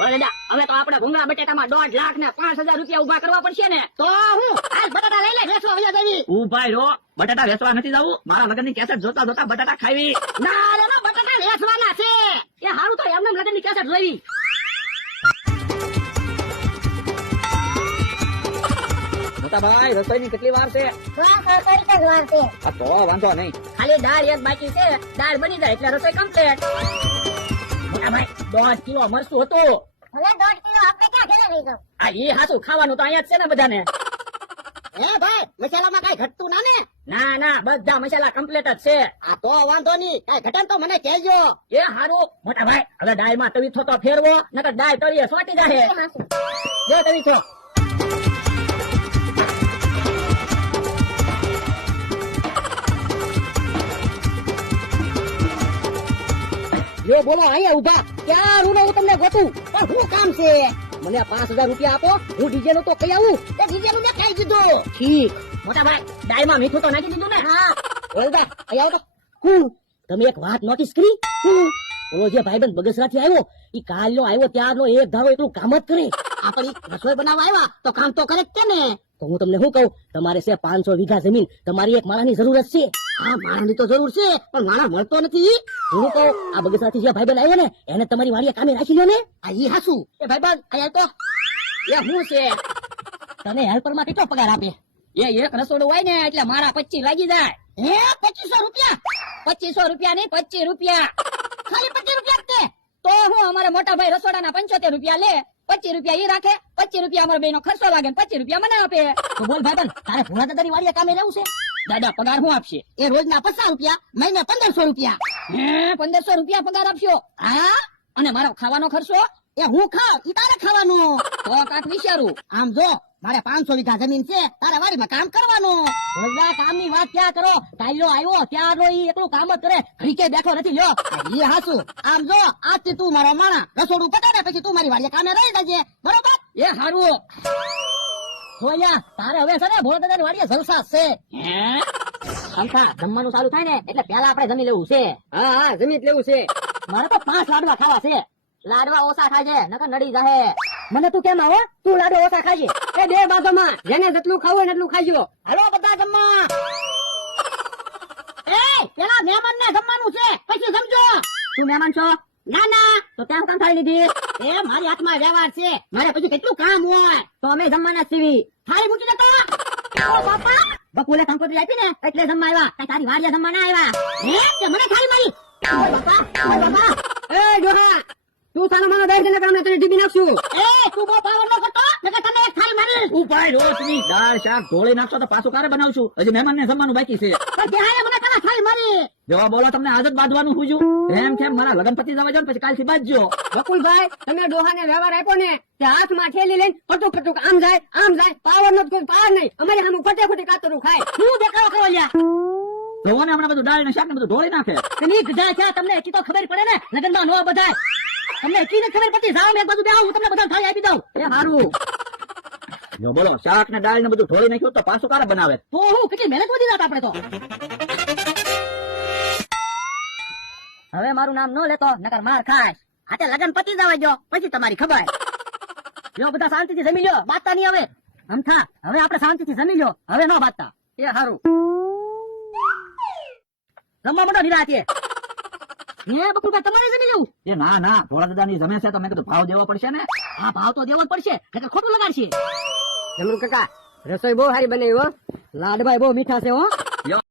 હવે તો આપણે ભૂંગળા બટેટામાં 1.5 લાખ ને 5,000 રૂપિયા ઉભા કરવા પડશે ને. તો હું હાલ બટાટા લઈ લે વેચવા વયા જવી. ઉભા રહો, બટાટા વેચવા નથી જવું. મારા લગ્નની કેસેટ જોતા જોતા બટાટા ખાવી. ના રે ના, બટાટા વેચવાના છે. એ હારું તો એમને લગ્નની કેસેટ જોઈ. ભાઈ રસોઈની કેટલી વાર છે? આ તો વાંધો નહીં. ખાલી દાળ એક બાકી છે, દાળ બની જાય એટલે રસોઈ કમ્પ્લીટ. મોટા ભાઈ 1.5 કિલો મરચું હતું. આ એ હાસું ખાવાનું તો અહીંયા જ છે ને બધાને. હે ભાઈ, મસાલામાં કઈ ઘટતું ના ને? ના ના, બધા મસાલા કમ્પ્લીટ જ છે. આ તો વાંધો નહીં, કઈ ઘટન તો મને કહેજો. એ હારું. મોટા ભાઈ હવે દાળમાં તવીથો તો ફેરવો, નકર દાળ તળીએ સોટી જાહે. જો તવીથો. જો બોલો અહીંયા ઉભા, ક્યાં હું તમને ગોતું, પણ શું કામ છે? મને 5,000 રૂપિયા આપો, હું ડીજે નું તો કઈ આવું. એ ડીજે નું મેં ખાઈ દીધું. ઠીક. મોટા ભાઈ દાળમાં મીઠું તો નાખી દીધું ને? હા. ઓલદા અહીંયા આવો તો. હું તમે એક વાત નોટિસ કરી? ઓલો જે ભાઈબંધ બગસરાથી આવ્યો, ઈ કાલનો આવ્યો ત્યારનો એક ધારો એટલું કામ જ કરે. આપણી રસોઈ બનાવવા આવ્યા તો કામ તો કરે જ છે ને. તો હું તમને શું કહું, તમારે છે 500 વીઘા જમીન, તમારી એક માણાની જરૂરત છે. હા, માણાની તો જરૂર છે, પણ માણા મળતો નથી. હું કહું આ બગસરાથી જે ભાઈબંધ આવ્યો ને એને તમારી વાડીએ કામે રાખી લો ને. આ ઈ હાસુ. એ ભાઈબંધ અહીંયા તો. એ હું છે? તને હેલ્પર માં કેટલો પગાર આપે? એ એક રસોડું હોય ને એટલે મારા 25 લાગી જાય. હે 2500 રૂપિયા? 2500 રૂપિયા નહીં, 25 રૂપિયા. ખાલી 25 રૂપિયા જ તે? તો હું અમારા મોટા ભાઈ રસોડાના 75 રૂપિયા લે, 25 રૂપિયા ઈ રાખે, 25 રૂપિયા અમારા બેનો ખર્ચો લાગે, 25 રૂપિયા મને આપે. તો બોલ ભાઈબંધ, તારે ભોળા દાદાની વાડીએ કામે રહેવું છે? દાદા પગાર હું આપશે? એ રોજના 50 રૂપિયા, મહિને 1500 રૂપિયા. હે 1500 રૂપિયા પગાર આપશો? હા. અને મારો ખાવાનો ખર્ચો? એ હું ખાવ, ઈ તારે ખાવાનું. તો કાક વિચારું. આમ જો, મારે 500 વીઘા જમીન છે, તારે વાડીમાં કામ કરવાનું. રોજના કામની વાત ક્યાં કરો, કાલ્યો આવ્યો ત્યારનો ઈ એકલું કામ જ કરે, ઘડીકે બેઠો નથી. લ્યો ઈ હાસુ. આમ જો, આજથી તું મારો માણા, રસોડું પતાડે પછી તું મારી વાડીએ કામે રહી જજે, બરોબર? એ હારું. જોયા, તારે હવે છે ને ભોળા દાદાની વાડીએ જલસા છે. હે અમથા જમવાનું ચાલુ થાય ને એટલે પેલા આપણે જમી લેવું છે. હા હા, જમી જ લેવું છે. મારે તો 5 લાડવા ખાવા છે. લાડવા ઓછા ખાજે, નકર નડી જાહે. મને તું કેમ આવો, તું લાડવા ઓછા ખાજે. એ બે બાજુમાં જેને જેટલું ખાવું હોય એટલું ખાજો. હાલો બધા જમવા. એ પેલા મહેમાન ને જમવાનું છે, પછી સમજો. તું મહેમાન છો? ના ના, તો ત્યાં કામ થાળી લીધી? એ મારી હાથમાં વ્યવહાર છે, મારે પછી કેટલું કામ હોય. તો અમે જમવાના સીવી. થાળી મૂકી દેતો. ઓ બાપા, બકુલે કંકોત્રી આપી ને એટલે જમવા આવ્યા, કઈ તારી વાડીએ જમવા ના આવ્યા. હે કે મને થાળી મારી? ઓ બાપા, ઓ બાપા. એ ડોહા, તું સાનો માનો દઈ દે ને અમને તને ડીબી નાખશું. એ તું બહુ પાવર ન કરતો, નકર તને એક થાળી મારી. ઉભા રહો તમે. દાળ શાક ઢોળી નાખશો તો પાછું કારે બનાવશું? હજી મહેમાનને જમવાનું બાકી છે. પણ બેહાએ મને પેલા થાળી મારી. જવાબ બોલો, તમને આજ જ બાંધવાનું હુંજું? એમ કેમ મારા લગન પતિ જવા જાવ પછી કાલથી બાંધજો. બકુલભાઈ, તમે ડોહાને વ્યવહાર આપ્યો ને તે હાથમાં ઠેલી લઈને ફટુક ફટુક આમ જાય પાવર નો કોઈ પાર નહીં. અમારી સામે ખોટે ખોટી કાતરું ખાય. હું દેખાવ કરો લ્યા. જોવો ને હમણાં બધું દાળ ને શાક ને બધું ઢોળી નાખે. તમે ગધા છે, તમને એકી તો ખબર પડે ને લગનમાં નો બધાય. તમને એકી ને ખબર પડતી, જાઓ મેં એક બાજુ બેહું, હું તમને બધા થાળી આપી દઉં. એ હારું. જો બોલો, શાક ને દાળ ને બધું ઢોળી નાખ્યું તો પાછું કારે બનાવે? તો હું કેટલી મહેનત વધી રાત આપણે તો. હવે મારું નામ ન લેતો નકર માર ખાય. આતે લગન પતી જવા જો, પછી તમારી ખબર. લ્યો બધા શાંતિથી જમી લ્યો, બાતતા નહીં હવે. અમથા હવે આપણે શાંતિથી જમી લો, હવે ન બાતતા. એ હારું. જમવા મોટો નિરાતે. હે બકુલભાઈ, તમારે જમી લેવું? એ ના ના, ભોળા દાદાની જમે છે તો મેં કીધું ભાવ દેવો પડશે ને. હા, ભાવ તો દેવો જ પડશે, નકર ખોટું લગાડશે. જમરૂ કાકા, રસોઈ બહુ સારી બનાવી હો. લાડભાઈ બહુ મીઠા છે હો.